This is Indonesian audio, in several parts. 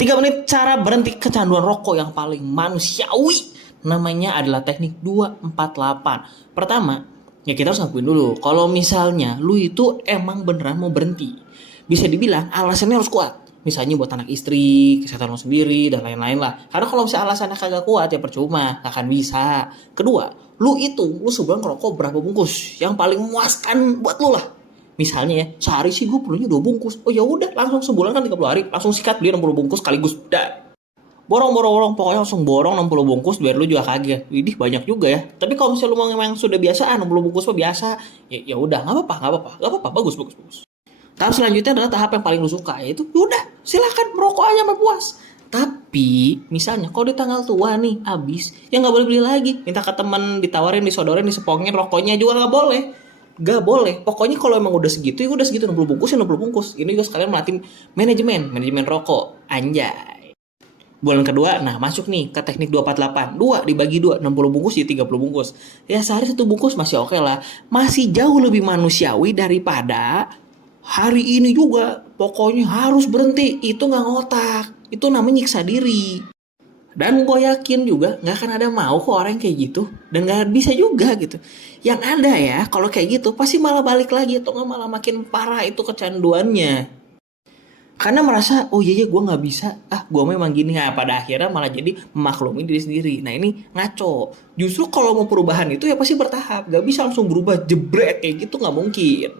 3 menit cara berhenti kecanduan rokok yang paling manusiawi. Namanya adalah teknik 248. Pertama, ya kita harus ngakuin dulu. Kalau misalnya lu itu emang beneran mau berhenti, bisa dibilang alasannya harus kuat. Misalnya buat anak istri, kesehatan lo sendiri, dan lain-lain lah. Karena kalau misalnya alasannya kagak kuat ya percuma, gak akan bisa. Kedua, lu sebulan ngerokok berapa bungkus? Yang paling memuaskan buat lu lah. Misalnya ya, sehari sih gue perlunya 2 bungkus. Oh ya udah, langsung sebulan kan 30 hari, langsung sikat beli 60 bungkus sekaligus. Udah. Borong, pokoknya langsung borong 60 bungkus biar lu juga kaget. Widih banyak juga ya. Tapi kalau misalnya lu memang sudah biasa 60 bungkus mah biasa, ya udah, nggak apa-apa, bagus. Tahap selanjutnya adalah tahap yang paling lu suka, yaitu udah, silakan merokok aja sampai puas. Tapi misalnya kalau di tanggal tua nih habis, ya nggak boleh beli lagi. Minta ke temen ditawarin, disodorin, disepongin rokoknya juga nggak boleh. Gak boleh. Pokoknya kalau emang udah segitu, ya udah segitu 60 bungkus ya 60 bungkus. Ini juga sekalian melatih manajemen rokok. Anjay. Bulan kedua, nah masuk nih ke teknik 248. 2 dibagi 2, 60 bungkus jadi 30 bungkus. Ya sehari 1 bungkus masih oke lah. Masih jauh lebih manusiawi daripada hari ini juga pokoknya harus berhenti. Itu nggak ngotak. Itu namanya nyiksa diri. Dan gue yakin juga gak akan ada mau kok orang yang kayak gitu. Dan gak bisa juga gitu. Yang ada ya kalau kayak gitu pasti malah balik lagi. Atau gak malah makin parah itu kecanduannya. Karena merasa oh iya gue gak bisa. Gue memang gini. Nah, pada akhirnya malah jadi memaklumi diri sendiri. Nah ini ngaco. Justru kalau mau perubahan itu ya pasti bertahap. Gak bisa langsung berubah jebret kayak gitu, gak mungkin.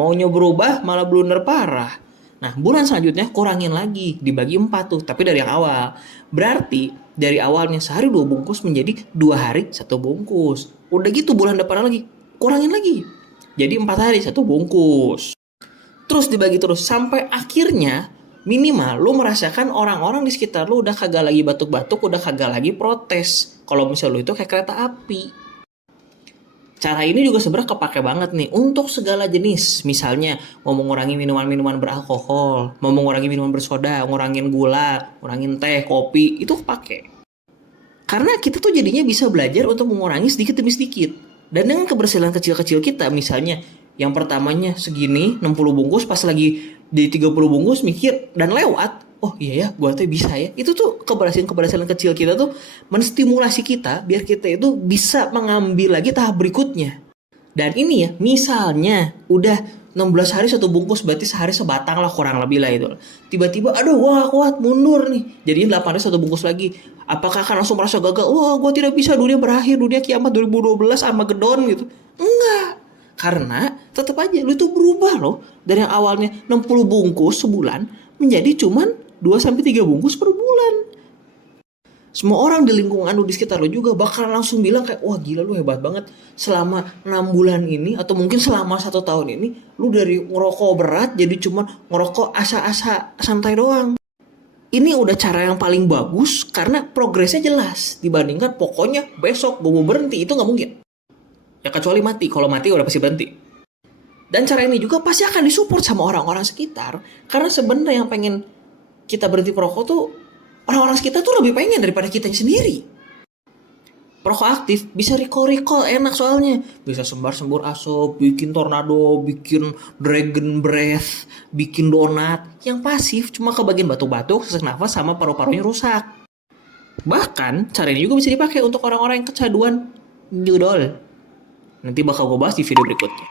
Maunya berubah malah blunder parah. Nah, bulan selanjutnya kurangin lagi, dibagi 4 tuh, tapi dari yang awal. Berarti dari awalnya sehari 2 bungkus menjadi 2 hari 1 bungkus. Udah gitu bulan depan lagi, kurangin lagi. Jadi 4 hari 1 bungkus. Terus dibagi terus sampai akhirnya minimal lu merasakan orang-orang di sekitar lu udah kagak lagi batuk-batuk, udah kagak lagi protes. Kalau misalnya lu itu kayak kereta api. Cara ini juga sebenarnya kepake banget nih untuk segala jenis. Misalnya mau mengurangi minuman-minuman beralkohol, mau mengurangi minuman bersoda, ngurangin gula, ngurangin teh, kopi, itu kepake. Karena kita tuh jadinya bisa belajar untuk mengurangi sedikit demi sedikit. Dan dengan keberhasilan kecil-kecil kita, misalnya yang pertamanya segini, 60 bungkus, pas lagi di 30 bungkus mikir dan lewat, oh iya ya, gue tuh bisa ya. Itu tuh keberhasilan kecil kita tuh menstimulasi kita biar kita itu bisa mengambil lagi tahap berikutnya. Dan ini ya, misalnya udah 16 hari 1 bungkus, berarti sehari sebatang lah kurang lebih lah itu. Tiba-tiba, aduh wah kuat, mundur nih. Jadi 8 hari 1 bungkus lagi. Apakah akan langsung merasa gagal? Wah gue tidak bisa, dunia berakhir, dunia kiamat 2012 Armageddon gitu. Enggak. Karena tetap aja lu itu berubah loh. Dari yang awalnya 60 bungkus sebulan menjadi cuman 2-3 bungkus per bulan. Semua orang di lingkungan lu di sekitar lu juga bakalan langsung bilang kayak wah gila lu hebat banget. Selama 6 bulan ini atau mungkin selama 1 tahun ini lu dari ngerokok berat jadi cuma ngerokok asa-asa santai doang. Ini udah cara yang paling bagus karena progresnya jelas dibandingkan pokoknya besok gue mau berhenti, itu gak mungkin. Ya kecuali mati, kalau mati udah pasti berhenti. Dan cara ini juga pasti akan disupport sama orang-orang sekitar. Karena sebenarnya yang pengen kita berhenti perokok tuh orang-orang sekitar tuh lebih pengen daripada kita sendiri. Perokok aktif bisa recall enak soalnya. Bisa sembur asap, bikin tornado, bikin dragon breath, bikin donat. Yang pasif cuma kebagian batuk-batuk, sesak nafas sama paru-parunya rusak. Bahkan cara ini juga bisa dipakai untuk orang-orang yang kecanduan judol. Nanti bakal gue bahas di video berikutnya.